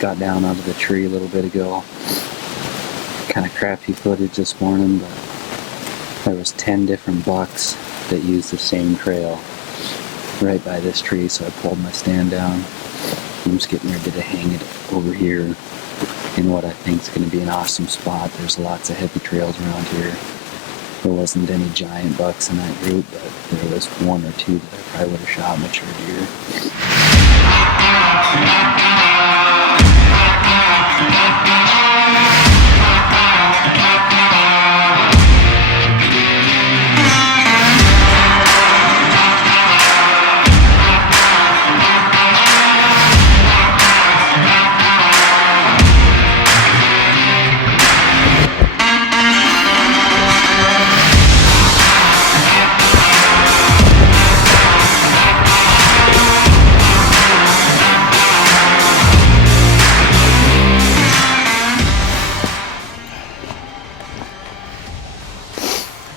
got down out of the tree a little bit ago. Kind of crappy footage this morning, but there was 10 different bucks that used the same trail right by this tree, so I pulled my stand down. I'm just getting ready to hang it over here in what I think is going to be an awesome spot. There's lots of heavy trails around here. There wasn't any giant bucks in that group, but there was one or two that I probably would have shot mature deer.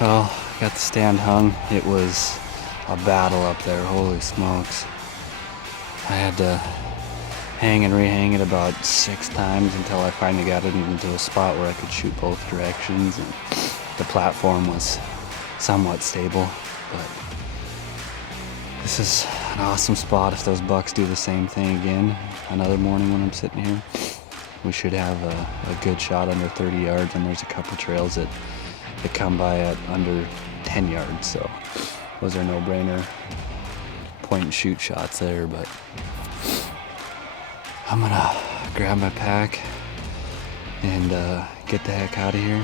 Well, got the stand hung. It was a battle up there, holy smokes. I had to hang and rehang it about 6 times until I finally got it into a spot where I could shoot both directions, and the platform was somewhat stable. But this is an awesome spot if those bucks do the same thing again. Another morning when I'm sitting here, we should have a good shot under 30 yards, and there's a couple trails that come by at under 10 yards, so those are no-brainer point and shoot shots there. But I'm gonna grab my pack and get the heck out of here.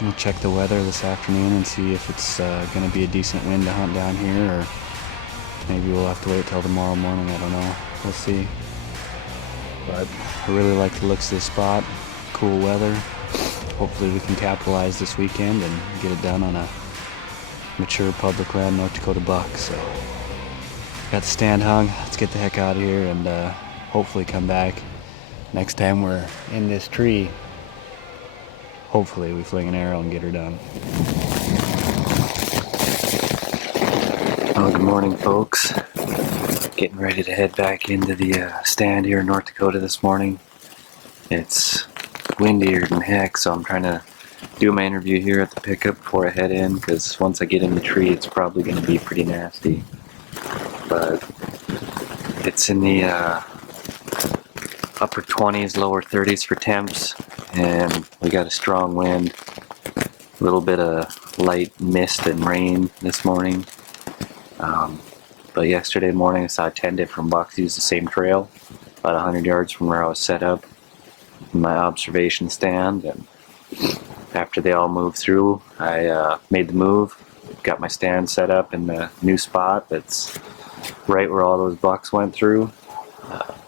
We'll check the weather this afternoon and see if it's gonna be a decent wind to hunt down here, or maybe we'll have to wait till tomorrow morning. I don't know, we'll see. But I really like the looks of this spot. Cool weather. Hopefully we can capitalize this weekend and get it done on a mature public land North Dakota buck. So got the stand hung. Let's get the heck out of here and hopefully come back next time we're in this tree. Hopefully we fling an arrow and get her done. Well, good morning, folks. Getting ready to head back into the stand here in North Dakota this morning. It's windier than heck, so I'm trying to do my interview here at the pickup before I head in, because once I get in the tree it's probably going to be pretty nasty. But it's in the upper 20s, lower 30s for temps, and we got a strong wind, a little bit of light mist and rain this morning. But yesterday morning I saw 10 different bucks use the same trail about 100 yards from where I was set up in my observation stand, and after they all moved through, I made the move, got my stand set up in the new spot that's right where all those bucks went through.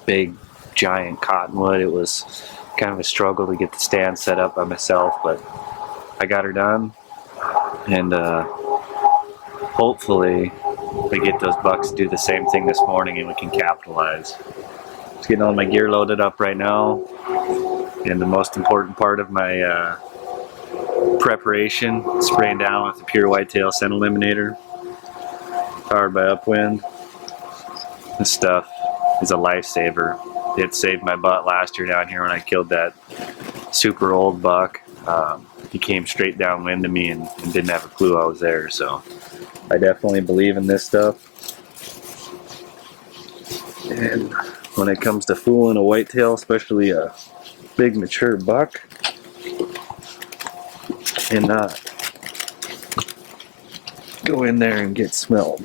Big giant cottonwood. It was kind of a struggle to get the stand set up by myself, but I got her done, and hopefully we get those bucks to do the same thing this morning and we can capitalize. Just getting all my gear loaded up right now, and the most important part of my preparation, spraying down with the pure whitetail scent eliminator powered by Upwind. This stuff is a lifesaver. It saved my butt last year down here when I killed that super old buck. He came straight downwind to me and didn't have a clue I was there, so I definitely believe in this stuff. And when it comes to fooling a whitetail, especially a big mature buck, and not go in there and get smelled.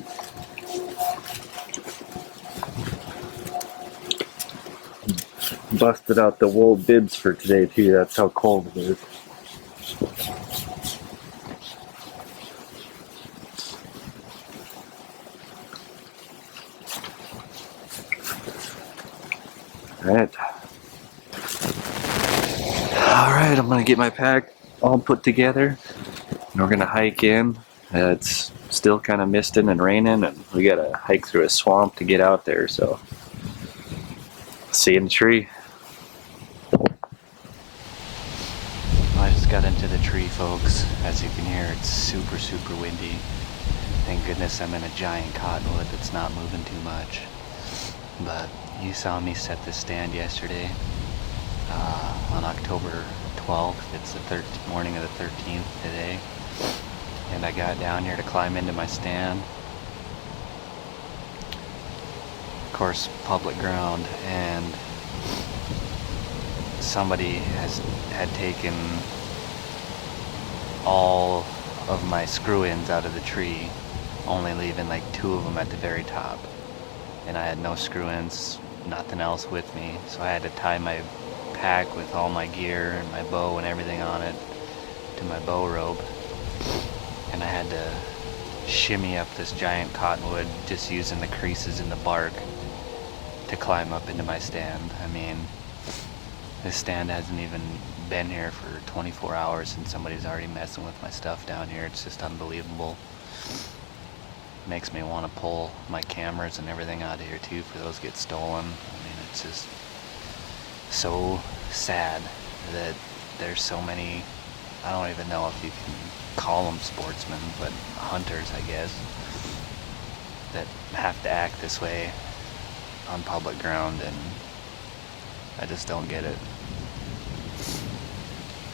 Busted out the wool bibs for today too, that's how cold it is. Alright, I'm gonna get my pack all put together and we're gonna hike in. It's still kind of misting and raining, and we gotta hike through a swamp to get out there, so see you in the tree. I just got into the tree, folks. As you can hear, it's super windy. Thank goodness I'm in a giant cottonwood that's not moving too much. But You saw me set the stand yesterday on October 12th. It's the morning of the 13th today. And I got down here to climb into my stand. Of course, public ground, and somebody had taken all of my screw-ins out of the tree, only leaving like 2 of them at the very top. And I had no screw-ins, nothing else with me, so I had to tie my pack with all my gear and my bow and everything on it to my bow rope. And I had to shimmy up this giant cottonwood just using the creases in the bark to climb up into my stand. I mean, this stand hasn't even been here for 24 hours and somebody's already messing with my stuff down here. It's just unbelievable. Makes me want to pull my cameras and everything out of here too, for those get stolen. I mean, it's just so sad that there's so many, I don't even know if you can call them sportsmen, but hunters, I guess, that have to act this way on public ground, and I just don't get it.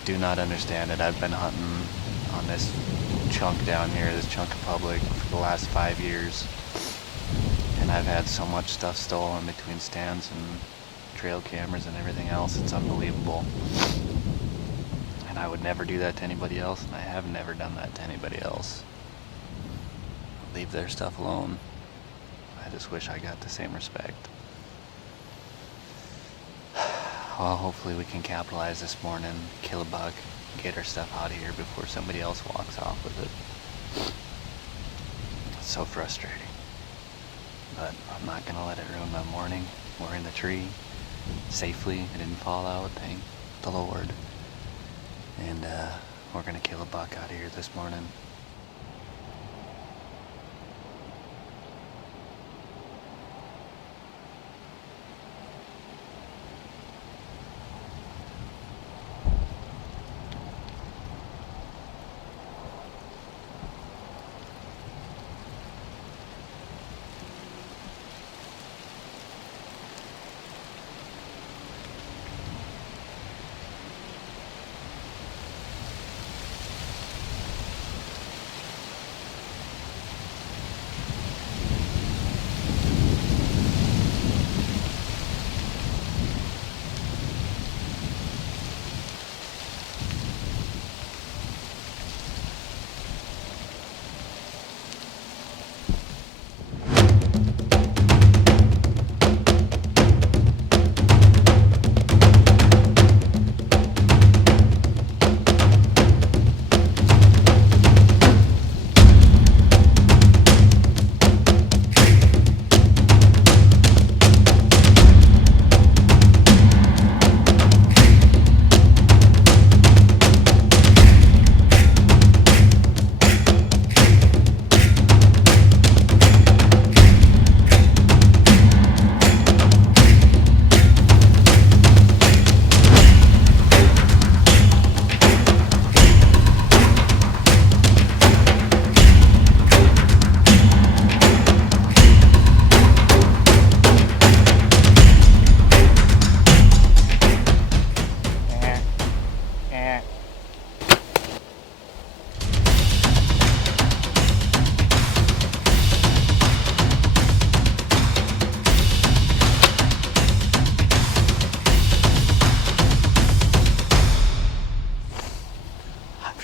Do not understand it. I've been hunting on this chunk down here, this chunk of public, for the last 5 years, and I've had so much stuff stolen between stands and trail cameras and everything else. It's unbelievable. And I would never do that to anybody else, and I have never done that to anybody else. Leave their stuff alone. I just wish I got the same respect. Well, hopefully we can capitalize this morning, kill a buck, get our stuff out of here before somebody else walks off with it. It's so frustrating. But I'm not going to let it ruin my morning. We're in the tree safely. It didn't fall out, thank the Lord. And we're going to kill a buck out of here this morning.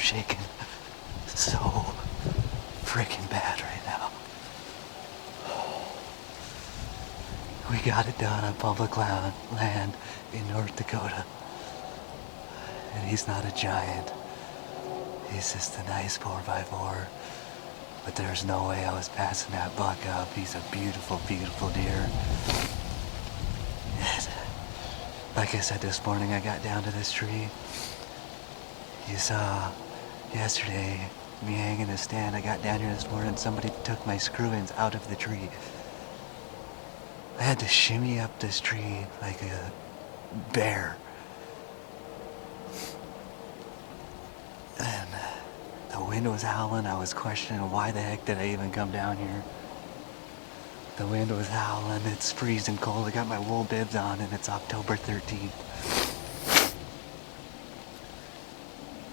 Shaking so freaking bad right now. We got it done on public land in North Dakota. And he's not a giant. He's just a nice 4x4. But there's no way I was passing that buck up. He's a beautiful, beautiful deer. And like I said this morning, I got down to this tree. You saw yesterday me hanging in a stand. I got down here this morning, somebody took my screw-ins out of the tree. I had to shimmy up this tree like a bear. And the wind was howling. I was questioning, why the heck did I even come down here? The wind was howling, it's freezing cold. I got my wool bibs on and it's October 13th.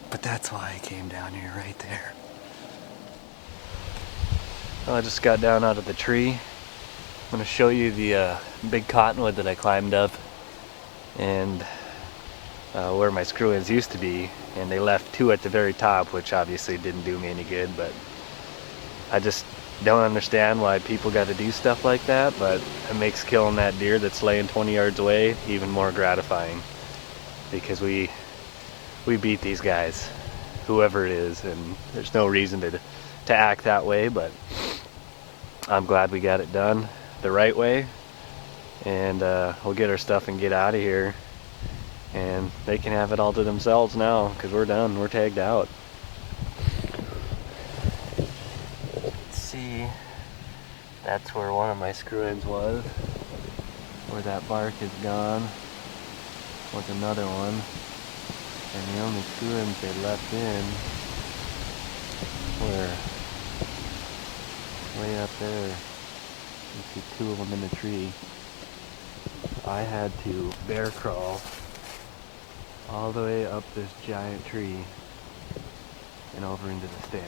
But that's why I came down here right there. Well, I just got down out of the tree. I'm going to show you the big cottonwood that I climbed up and where my screw-ins used to be, and they left two at the very top, which obviously didn't do me any good, but I just don't understand why people got to do stuff like that, but it makes killing that deer that's laying 20 yards away even more gratifying, because we beat these guys, whoever it is, and there's no reason to act that way, but I'm glad we got it done the right way, and we'll get our stuff and get out of here, and they can have it all to themselves now, because we're done, we're tagged out. See, that's where one of my screw-ins was. Where that bark is gone was another one, and the only screw-ins they left in were way up there. You see two of them in the tree. I had to bear crawl all the way up this giant tree and over into the stand.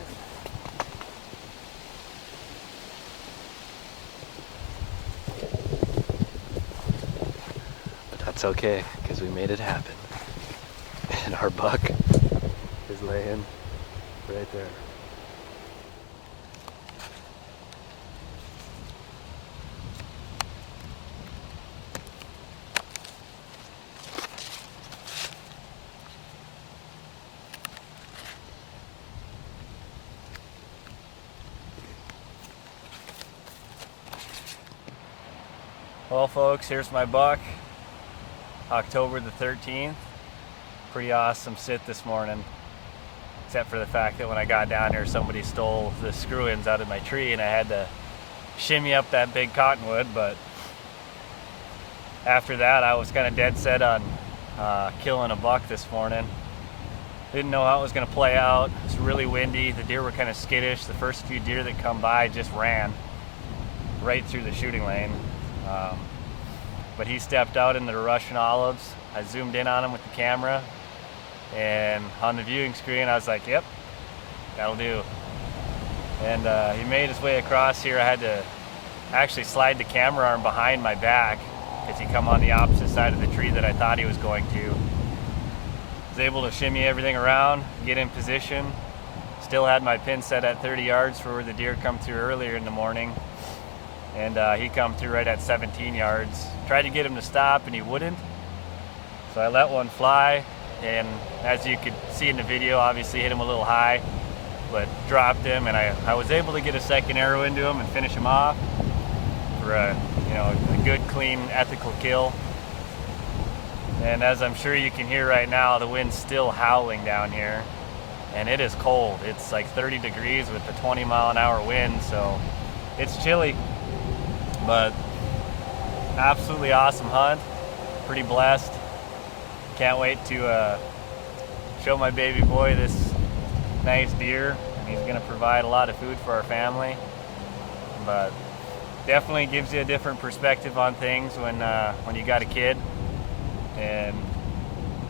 That's okay, because we made it happen. And our buck is laying right there. Well folks, here's my buck. October the 13th. Pretty awesome sit this morning, except for the fact that when I got down here somebody stole the screw-ins out of my tree and I had to shimmy up that big cottonwood, but after that I was kind of dead set on killing a buck this morning. Didn't know how it was going to play out. It was really windy, the deer were kind of skittish. The first few deer that come by just ran right through the shooting lane. But he stepped out into the Russian olives. I zoomed in on him with the camera, and on the viewing screen I was like, yep, that'll do. And he made his way across here. I had to actually slide the camera arm behind my back because he come on the opposite side of the tree that I thought he was going to. Was able to shimmy everything around, get in position. Still had my pin set at 30 yards for where the deer come through earlier in the morning. And he come through right at 17 yards. Tried to get him to stop and he wouldn't. So I let one fly, and as you could see in the video, obviously hit him a little high, but dropped him, and I was able to get a second arrow into him and finish him off for a good, clean, ethical kill. And as I'm sure you can hear right now, the wind's still howling down here, and it is cold. It's like 30 degrees with a 20-mile-an-hour wind, so it's chilly. But absolutely awesome hunt, pretty blessed. Can't wait to show my baby boy this nice deer, and he's gonna provide a lot of food for our family. But definitely gives you a different perspective on things when you got a kid, and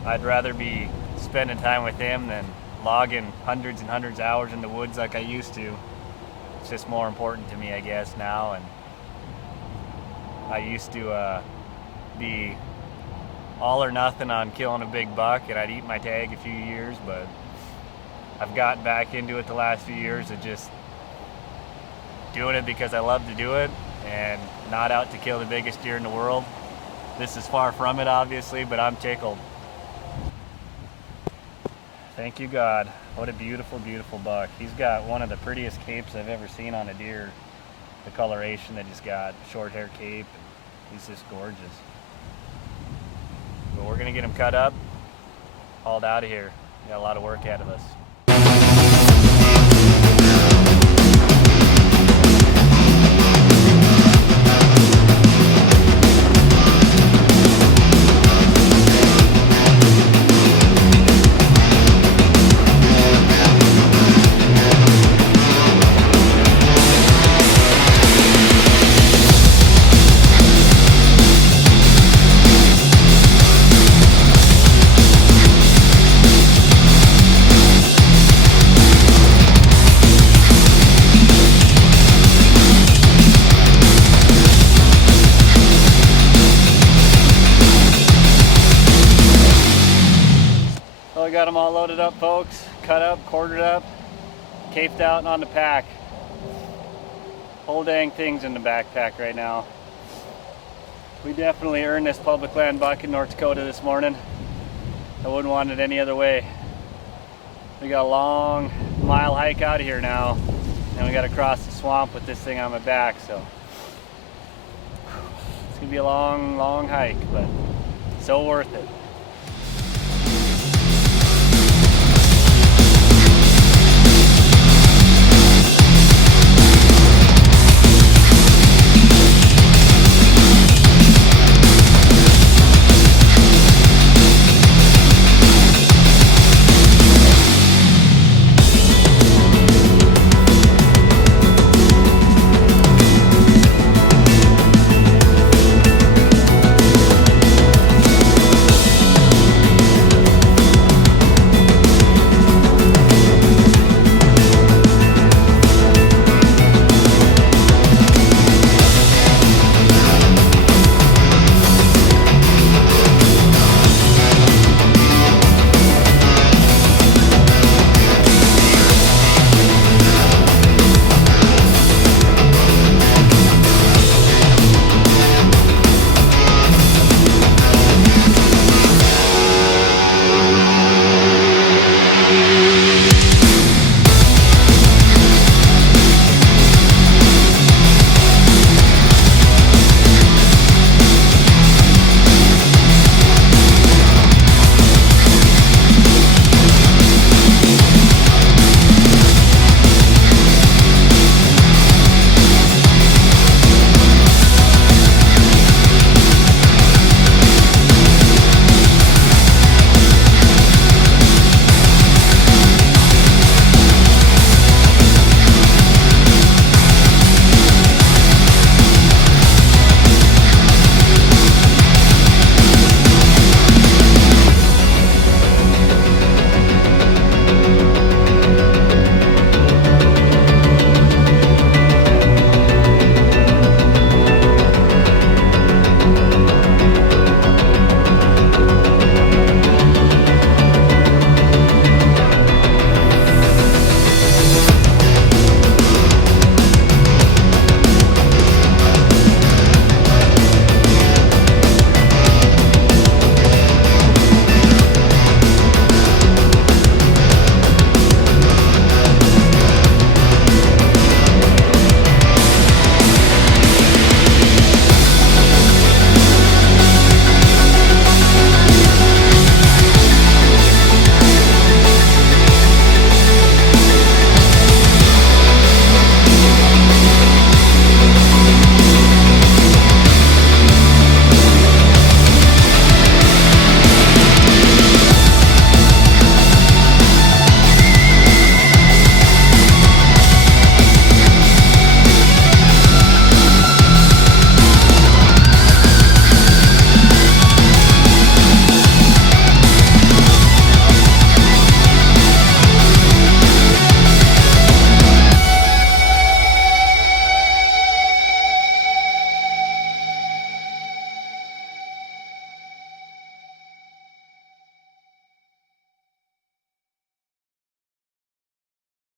I'd rather be spending time with him than logging hundreds and hundreds of hours in the woods like I used to. It's just more important to me, I guess, now. And I used to be all or nothing on killing a big buck, and I'd eat my tag a few years, but I've gotten back into it the last few years of just doing it because I love to do it and not out to kill the biggest deer in the world. This is far from it, obviously, but I'm tickled. Thank you, God. What a beautiful, beautiful buck. He's got one of the prettiest capes I've ever seen on a deer. The coloration that he's got, short hair cape, he's just gorgeous. But we're gonna get him cut up, hauled out of here. We got a lot of work ahead of us. I got them all loaded up, folks. Cut up, quartered up, caped out and on the pack. Whole dang thing's in the backpack right now. We definitely earned this public land buck in North Dakota this morning. I wouldn't want it any other way. We got a long mile hike out of here now, and we got to cross the swamp with this thing on my back, so it's gonna be a long hike, but so worth it.